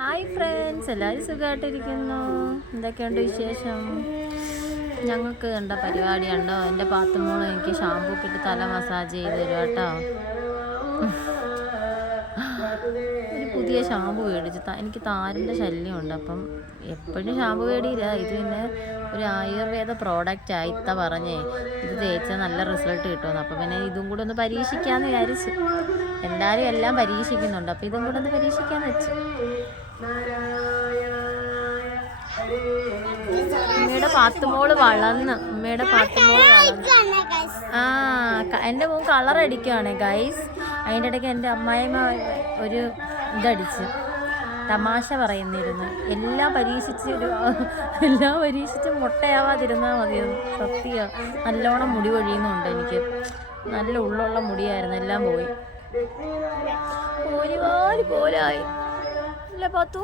Hi friends, എല്ലാവരും സുഖമായിട്ടിരിക്കുന്നു. എന്തൊക്കെയുണ്ട് വിശേഷം? ഞങ്ങൾക്ക് കണ്ട പരിപാടിയുണ്ടോ? എൻ്റെ പാത്തുമോള് എനിക്ക് ഷാമ്പൂ ഇട്ട് തല മസാജ് ചെയ്ത് തരും കേട്ടോ. ഒരു പുതിയ ഷാമ്പു മേടിച്ച് എനിക്ക് താരൻ്റെ ശല്യമുണ്ട്. അപ്പം എപ്പോഴും ഷാമ്പു മേടിയില്ല. ഇത് പിന്നെ ഒരു ആയുർവേദ പ്രോഡക്റ്റ് ആയിത്ത പറഞ്ഞേ ഇത് തേച്ചാൽ നല്ല റിസൾട്ട് കിട്ടുമെന്ന്. അപ്പം പിന്നെ ഇതും കൂടെ ഒന്ന് പരീക്ഷിക്കാമെന്ന് വിചാരിച്ചു. എല്ലാവരും എല്ലാം പരീക്ഷിക്കുന്നുണ്ട്. അപ്പം ഇതും കൂടെ ഒന്ന് പരീക്ഷിക്കാമെന്ന് വെച്ചു. ഉമ്മയുടെ പാത്തുമോള് വളർന്ന് എൻ്റെ മോൻ കളർ അടിക്കുകയാണ് ഗൈസ്. അതിൻ്റെ ഇടയ്ക്ക് എൻ്റെ അമ്മായിമ്മ ഒരു ഇതടിച്ച് തമാശ പറയുന്നിരുന്നു. എല്ലാം പരീക്ഷിച്ച് മുട്ടയാവാതിരുന്നാൽ മതിയെന്ന്. സത്യം നല്ലോണം മുടി പൊഴിയുന്നുണ്ട്. എനിക്ക് നല്ല ഉള്ളുള്ള മുടിയായിരുന്നു, എല്ലാം പോയി. പോലായി അല്ല പാത്തു.